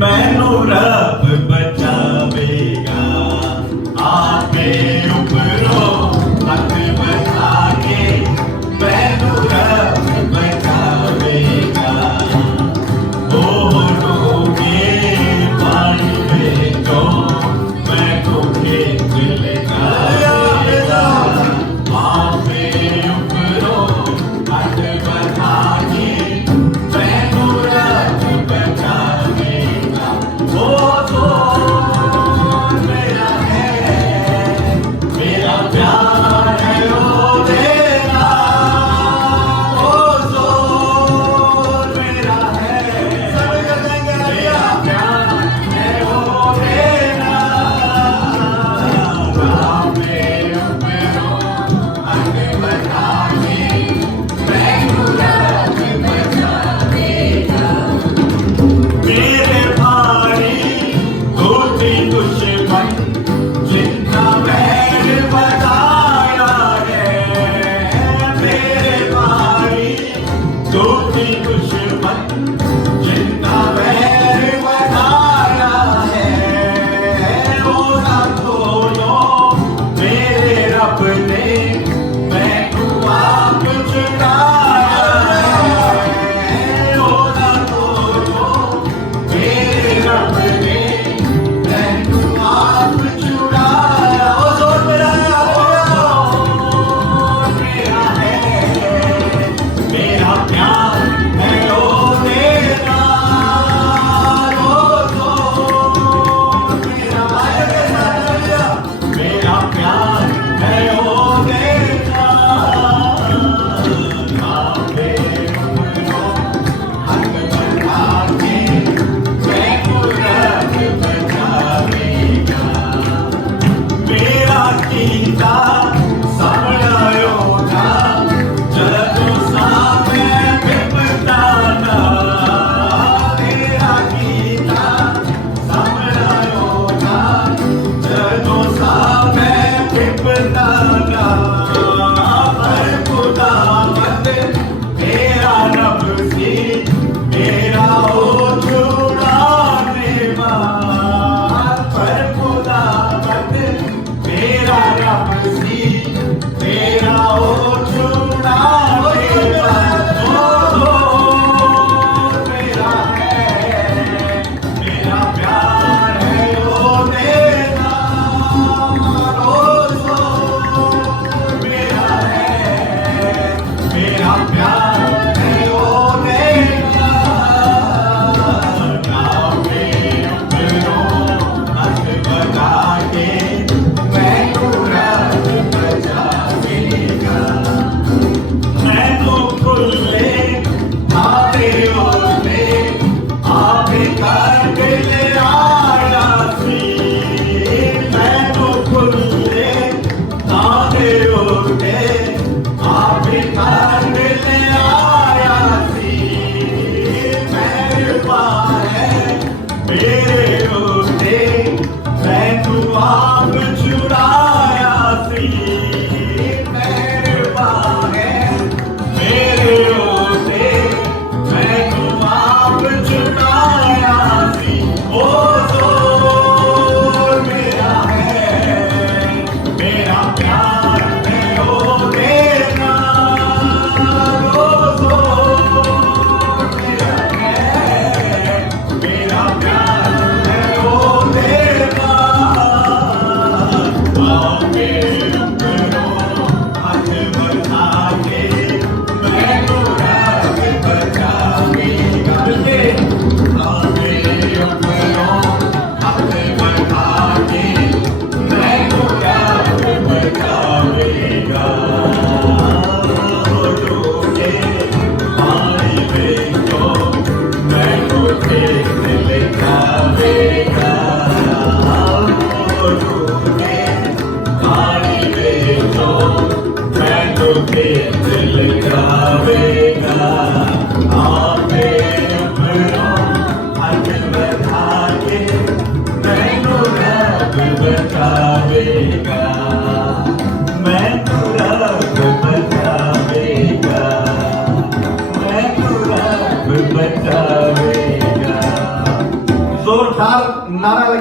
मैनू रब बचावेगा आपे उपरों हथ बचा के मैनू रब बचावेगा ओ डूबे पानी में जो मैं को खेत लगावेगा आपे उपरों हथ बचा के मैनू रब बचावेगा ओ तो मेरा है मेरा प्यार है ओ देना ओ तो मेरा है मेरा प्यार है ओ देना आपे उपरों हथ बचा के मैनू रब बचावेगा मेरे भाई दूती दुश्मन जितना बैर बताया है मेरे भाई दूती दुश्मन जितना बैर बताया है वो ना खोलो मेरे रब ने मैं को आप चुराया है वो ना खोलो मेरे रब ने मैनू आप चुराया ओ जोर मेरा है मेरा प्यार है ओ देना ओ तो मेरा प्यार है ओ देना आपे उपरों हथ बचा के मैनू रब बचावेगा मेरा कीता सामणायो ना जदों सामे विपदा ना मेरा कीता सामणायो ना जदों सामे विपदा ना पर खुदा मत तेरा रब सी मेरा ओ छुड़ाने वाला पर खुदा मत तेरा रब सी मेरा ओ छुड़ाने वाला ओ मेरा है मेरा प्यार है ओ देना ओ मेरा है मेरा प्यार है ओ देना आपे उपरों हथ बचा के मैनू रब बचावेगा मैनू खुले आवे ओले आवे कर मिले आया सी मैनू खुले आवे ओले आवे कर मिले आया सी मेरे पाए मेरे ओले मैनू आप चुराया सी मेरे पाए मेरे ओले मैनू आप चुराया सी ओ तो मेरा है मेरा प्यार है ओ देना ओ तो मेरा है मेरा प्यार है ओ देना आपे उपरों हथ बचा के मैनू रब बचावेगा आपे उपरों हथ बचा के मैनू रब बचावेगा डूबे पानी में जो मैनू खेत लगावेगा डूबे पानी में जो मैनू खेत लगावेगा आपे उपरों हथ बचा के मैनू रब बचावेगा मैनू रब बचावेगा मैनू रब बचावेगा ਜ਼ੋਰਦਾਰ ਨਾਰਾ